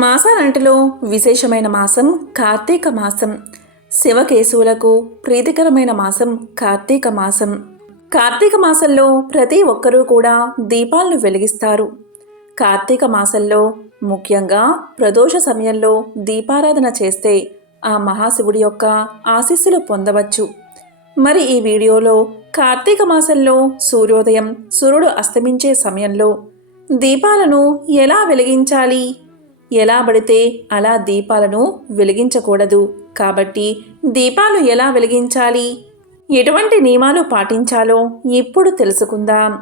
మాసాలంటిలో విశేషమైన మాసం కార్తీక మాసం. శివకేశవులకు ప్రీతికరమైన మాసం కార్తీక మాసం. కార్తీక మాసంలో ప్రతి ఒక్కరూ కూడా దీపాలను వెలిగిస్తారు. కార్తీక మాసంలో ముఖ్యంగా ప్రదోష సమయంలో దీపారాధన చేస్తే ఆ మహాశివుడి యొక్క ఆశీస్సులు పొందవచ్చు. మరి ఈ వీడియోలో కార్తీక మాసంలో సూర్యోదయం, సూర్యుడు అస్తమించే సమయంలో దీపాలను ఎలా వెలిగించాలి, ఎలా పడితే అలా దీపాలను వెలిగించకూడదు. కాబట్టి దీపాలు ఎలా వెలిగించాలి, ఎటువంటి నియమాలు పాటించాలో ఇప్పుడు తెలుసుకుందాం.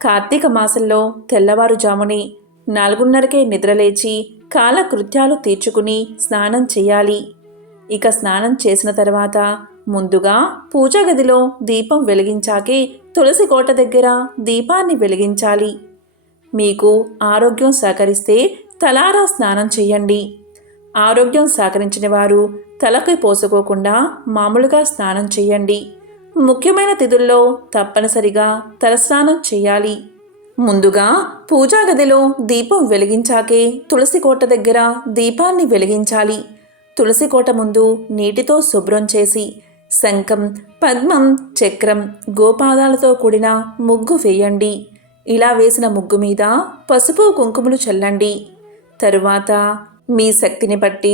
కార్తీక మాసంలో తెల్లవారుజాముని 4:30కే నిద్రలేచి కాలకృత్యాలు తీర్చుకుని స్నానం చేయాలి. ఇక స్నానం చేసిన తర్వాత ముందుగా పూజా గదిలో దీపం వెలిగించాకే తులసి కోట దగ్గర దీపాన్ని వెలిగించాలి. మీకు ఆరోగ్యం సహకరిస్తే తలారా స్నానం చేయండి. ఆరోగ్యం సహకరించిన వారు తలకి పోసుకోకుండా మామూలుగా స్నానం చేయండి. ముఖ్యమైన తిథుల్లో తప్పనిసరిగా తలస్నానం చేయాలి. ముందుగా పూజా గదిలో దీపం వెలిగించాకే తులసి కోట దగ్గర దీపాన్ని వెలిగించాలి. తులసి కోట ముందు నీటితో శుభ్రం చేసి శంఖం, పద్మం, చక్రం, గోపాదాలతో కూడిన ముగ్గు వేయండి. ఇలా వేసిన ముగ్గు మీద పసుపు కుంకుమలు చల్లండి. తరువాత మీ శక్తిని బట్టి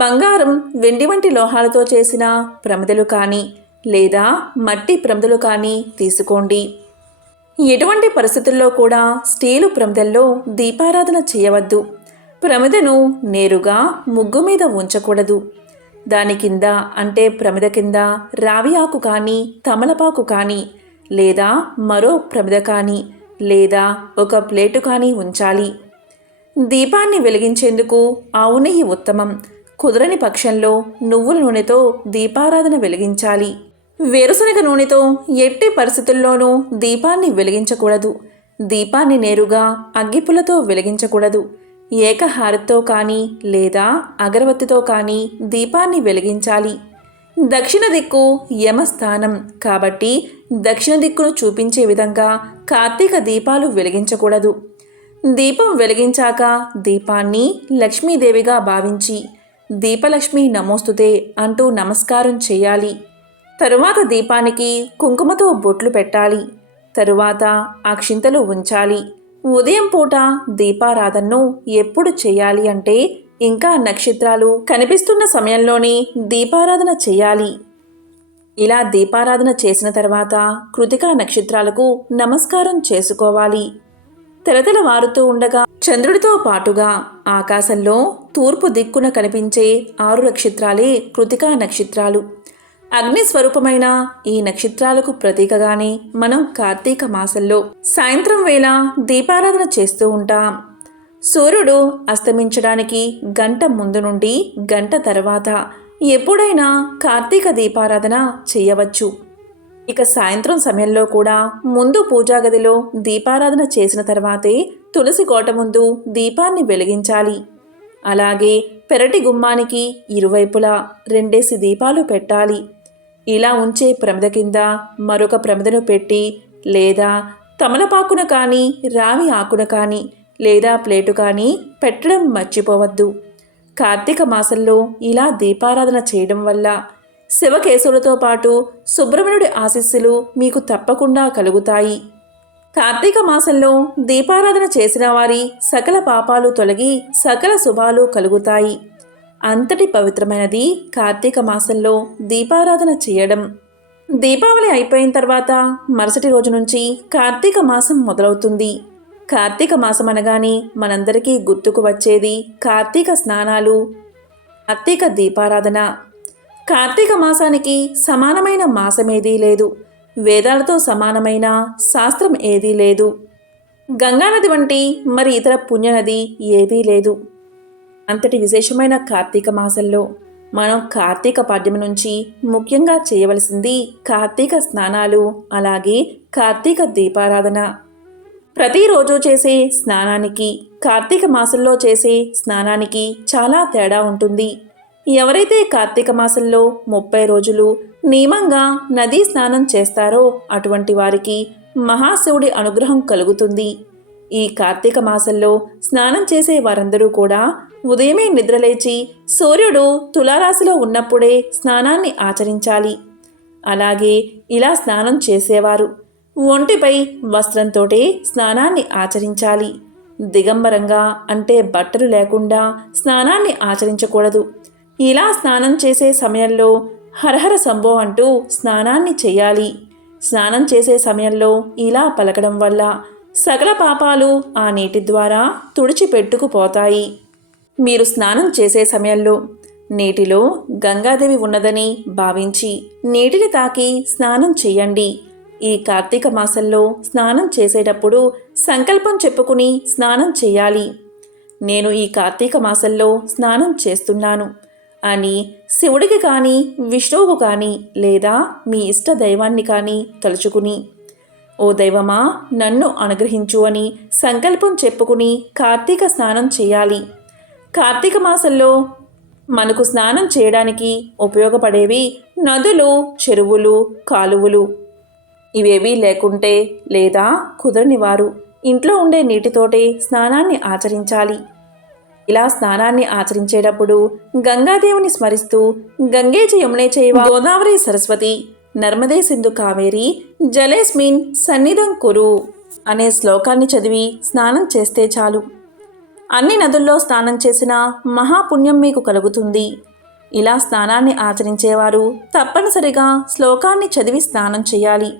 బంగారం, వెండి వంటి లోహాలతో చేసిన ప్రమిదలు కానీ లేదా మట్టి ప్రమిదలు కానీ తీసుకోండి. ఎటువంటి పరిస్థితుల్లో కూడా స్టీలు ప్రమిదల్లో దీపారాధన చేయవద్దు. ప్రమిదను నేరుగా ముగ్గు మీద ఉంచకూడదు. దాని కింద అంటే ప్రమిద కింద రావి ఆకు కానీ తమలపాకు కానీ లేదా మరో ప్రమిద కానీ లేదా ఒక ప్లేటు కానీ ఉంచాలి. దీపాన్ని వెలిగించేందుకు ఆవు నెయ్యి ఉత్తమం. కుదరని పక్షంలో నువ్వుల నూనెతో దీపారాధన వెలిగించాలి. వేరుశనగ నూనెతో ఎట్టి పరిస్థితుల్లోనూ దీపాన్ని వెలిగించకూడదు. దీపాన్ని నేరుగా అగ్గిపుల్లతో వెలిగించకూడదు. ఏకహారతితో కానీ లేదా అగరవత్తితో కానీ దీపాన్ని వెలిగించాలి. దక్షిణ దిక్కు యమస్థానం కాబట్టి దక్షిణ దిక్కును చూపించే విధంగా కార్తీక దీపాలు వెలిగించకూడదు. దీపం వెలిగించాక దీపాన్ని లక్ష్మీదేవిగా భావించి దీపలక్ష్మి నమోస్తుతే అంటూ నమస్కారం చేయాలి. తరువాత దీపానికి కుంకుమతో బొట్లు పెట్టాలి. తరువాత అక్షింతలు ఉంచాలి. ఉదయం పూట దీపారాధనను ఎప్పుడు చేయాలి అంటే ఇంకా నక్షత్రాలు కనిపిస్తున్న సమయంలోనే దీపారాధన చేయాలి. ఇలా దీపారాధన చేసిన తర్వాత కృతికా నక్షత్రాలకు నమస్కారం చేసుకోవాలి. తెలతెలవారుతూ ఉండగా చంద్రుడితో పాటుగా ఆకాశంలో తూర్పు దిక్కున కనిపించే 6 నక్షత్రాలే కృతికా నక్షత్రాలు. అగ్ని స్వరూపమైన ఈ నక్షత్రాలకు ప్రతీకగానే మనం కార్తీక మాసంలో సాయంత్రం వేళ దీపారాధన చేస్తూ ఉంటాం. సూర్యుడు అస్తమించడానికి గంట ముందు నుండి గంట తర్వాత ఎప్పుడైనా కార్తీక దీపారాధన చేయవచ్చు. ఇక సాయంత్రం సమయంలో కూడా ముందు పూజా గదిలో దీపారాధన చేసిన తర్వాతే తులసి కోట ముందు దీపాన్ని వెలిగించాలి. అలాగే పెరటి గుమ్మానికి ఇరువైపులా 2 దీపాలు పెట్టాలి. ఇలా ఉంచే ప్రమిద కింద మరొక ప్రమిదను పెట్టి లేదా తమలపాకున కానీ రావి ఆకున కానీ లేదా ప్లేటు కానీ పెట్టడం మర్చిపోవద్దు. కార్తీక మాసంలో ఇలా దీపారాధన చేయడం వల్ల శివకేశవులతో పాటు సుబ్రహ్మణ్యుడి ఆశీస్సులు మీకు తప్పకుండా కలుగుతాయి. కార్తీక మాసంలో దీపారాధన చేసిన వారి సకల పాపాలు తొలగి సకల శుభాలు కలుగుతాయి. అంతటి పవిత్రమైనది కార్తీక మాసంలో దీపారాధన చేయడం. దీపావళి అయిపోయిన తర్వాత మరుసటి రోజు నుంచి కార్తీక మాసం మొదలవుతుంది. కార్తీక మాసం అనగానే మనందరికీ గుర్తుకు వచ్చేది కార్తీక స్నానాలు, కార్తీక దీపారాధన. కార్తీక మాసానికి సమానమైన మాసమేదీ లేదు. వేదాలతో సమానమైన శాస్త్రం ఏదీ లేదు. గంగానది వంటి మరి ఇతర పుణ్యనది ఏదీ లేదు. అంతటి విశేషమైన కార్తీక మాసంలో మనం కార్తీక పాడ్యమి నుంచి ముఖ్యంగా చేయవలసింది కార్తీక స్నానాలు, అలాగే కార్తీక దీపారాధన. ప్రతిరోజు చేసే స్నానానికి కార్తీక మాసంలో చేసే స్నానానికి చాలా తేడా ఉంటుంది. ఎవరైతే కార్తీక మాసంలో 30 రోజులు నియమంగా నదీ స్నానం చేస్తారో అటువంటి వారికి మహాశివుడి అనుగ్రహం కలుగుతుంది. ఈ కార్తీక మాసంలో స్నానం చేసే వారందరూ కూడా ఉదయమే నిద్రలేచి సూర్యుడు తులారాశిలో ఉన్నప్పుడే స్నానాన్ని ఆచరించాలి. అలాగే ఇలా స్నానం చేసేవారు ఒంటిపై వస్త్రంతోటే స్నానాన్ని ఆచరించాలి. దిగంబరంగా అంటే బట్టలు లేకుండా స్నానాన్ని ఆచరించకూడదు. ఇలా స్నానం చేసే సమయంలో హరహర శంభో అంటూ స్నానాన్ని చేయాలి. స్నానం చేసే సమయంలో ఇలా పలకడం వల్ల సకల పాపాలు ఆ నీటి ద్వారా తుడిచిపెట్టుకుపోతాయి. మీరు స్నానం చేసే సమయంలో నీటిలో గంగాదేవి ఉన్నదని భావించి నీటిని తాకి స్నానం చేయండి. ఈ కార్తీక మాసంలో స్నానం చేసేటప్పుడు సంకల్పం చెప్పుకుని స్నానం చేయాలి. నేను ఈ కార్తీక మాసంలో స్నానం చేస్తున్నాను అని శివుడికి కానీ విష్ణువుకు కానీ లేదా మీ ఇష్ట దైవాన్ని కానీ తలుచుకుని, ఓ దైవమా నన్ను అనుగ్రహించు అని సంకల్పం చెప్పుకుని కార్తీక స్నానం చేయాలి. కార్తీక మాసంలో మనకు స్నానం చేయడానికి ఉపయోగపడేవి నదులు, చెరువులు, కాలువలు. ఇవేవీ లేకుంటే లేదా కుదరని వారు ఇంట్లో ఉండే నీటితోటే స్నానాన్ని ఆచరించాలి. ఇలా స్నానాన్ని ఆచరించేటప్పుడు గంగాదేవుని స్మరిస్తూ గంగే చ యమునే చైవ గోదావరి సరస్వతి నర్మదే సింధు కావేరి జలేస్మిన్ సన్నిధం కురు అనే శ్లోకాన్ని చదివి స్నానం చేస్తే చాలు. అన్ని నదుల్లో స్నానం చేసిన మహాపుణ్యం మీకు కలుగుతుంది. ఇలా స్నానాన్ని ఆచరించేవారు తప్పనిసరిగా శ్లోకాన్ని చదివి స్నానం చేయాలి.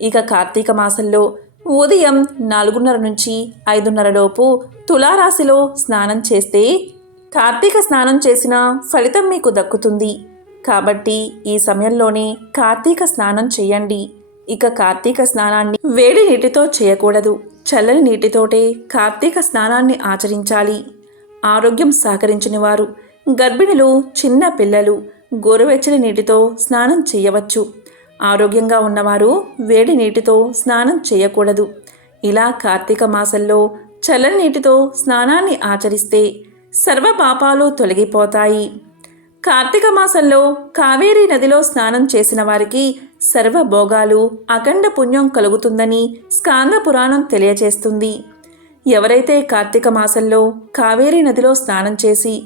ఇక కార్తీక మాసంలో ఉదయం 4:30 నుంచి 5:30 లోపు తులారాశిలో స్నానం చేస్తే కార్తీక స్నానం చేసిన ఫలితం మీకు దక్కుతుంది. కాబట్టి ఈ సమయంలోనే కార్తీక స్నానం చేయండి. ఇక కార్తీక స్నానాన్ని వేడి నీటితో చేయకూడదు. చల్లని నీటితోటే కార్తీక స్నానాన్ని ఆచరించాలి. ఆరోగ్యం సహకరించని వారు, గర్భిణులు, చిన్న పిల్లలు గోరువెచ్చని నీటితో స్నానం చేయవచ్చు. ఆరోగ్యంగా ఉన్నవారు వేడి నీటితో స్నానం చేయకూడదు. ఇలా కార్తీక మాసంలో చల్లని నీటితో స్నానాన్ని ఆచరిస్తే సర్వ పాపాలు తొలగిపోతాయి. కార్తీక మాసంలో కావేరీ నదిలో స్నానం చేసిన వారికి సర్వ భోగాలు, అఖండ పుణ్యం కలుగుతుందని స్కాంద పురాణం తెలియచేస్తుంది. ఎవరైతే కార్తీక మాసంలో కావేరీ నదిలో స్నానం చేసి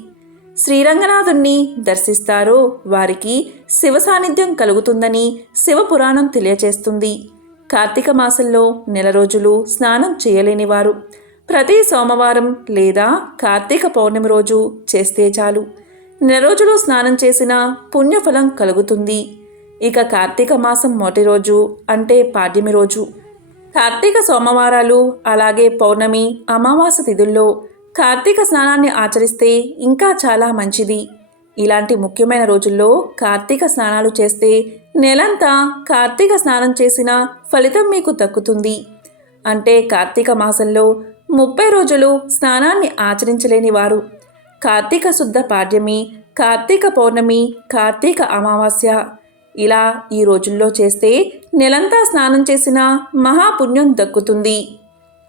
శ్రీరంగనాథుణ్ణి దర్శిస్తారో వారికి శివ సాన్నిధ్యం కలుగుతుందని శివపురాణం తెలియచేస్తుంది. కార్తీక మాసంలో నెల రోజులు స్నానం చేయలేని వారు ప్రతి సోమవారం లేదా కార్తీక పౌర్ణమి రోజు చేస్తే చాలు. నెల రోజులు స్నానం చేసిన పుణ్యఫలం కలుగుతుంది. ఇక కార్తీక మాసం మొదటి రోజు అంటే పాడ్యమి రోజు, కార్తీక సోమవారాలు అలాగే పౌర్ణమి, అమావాస్య తిథుల్లో కార్తీక స్నానాన్ని ఆచరిస్తే ఇంకా చాలా మంచిది. ఇలాంటి ముఖ్యమైన రోజుల్లో కార్తీక స్నానాలు చేస్తే నెలంతా కార్తీక స్నానం చేసిన ఫలితం మీకు దక్కుతుంది. అంటే కార్తీక మాసంలో 30 రోజులు స్నానాన్ని ఆచరించలేని వారు కార్తీక శుద్ధ పాడ్యమి, కార్తీక పౌర్ణమి, కార్తీక అమావాస్య ఇలా ఈ రోజుల్లో చేస్తే నెలంతా స్నానం చేసిన మహాపుణ్యం దక్కుతుంది.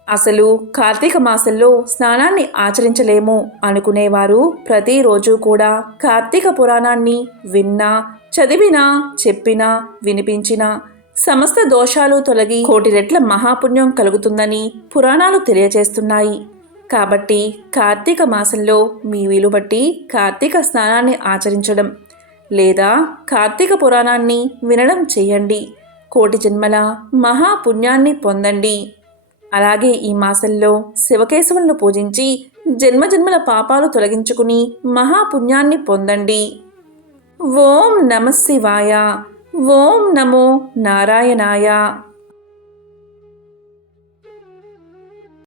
అసలు కార్తీక మాసంలో స్నానాన్ని ఆచరించలేము అనుకునేవారు ప్రతిరోజు కూడా కార్తీక పురాణాన్ని విన్నా, చదివినా, చెప్పినా, వినిపించినా సమస్త దోషాలు తొలగి 1,000,000 రెట్ల మహాపుణ్యం కలుగుతుందని పురాణాలు తెలియచేస్తున్నాయి. కాబట్టి కార్తీక మాసంలో మీ వీలు బట్టి కార్తీక స్నానాన్ని ఆచరించడం లేదా కార్తీక పురాణాన్ని వినడం చేయండి. 1,000,000 జన్మల మహాపుణ్యాన్ని పొందండి. అలాగే ఈ మాసంలో శివకేశవులను పూజించి జన్మజన్మల పాపాలు తొలగించుకుని మహాపుణ్యాన్ని పొందండి. ఓం నమః శివాయ. ఓం నమో నారాయణాయ.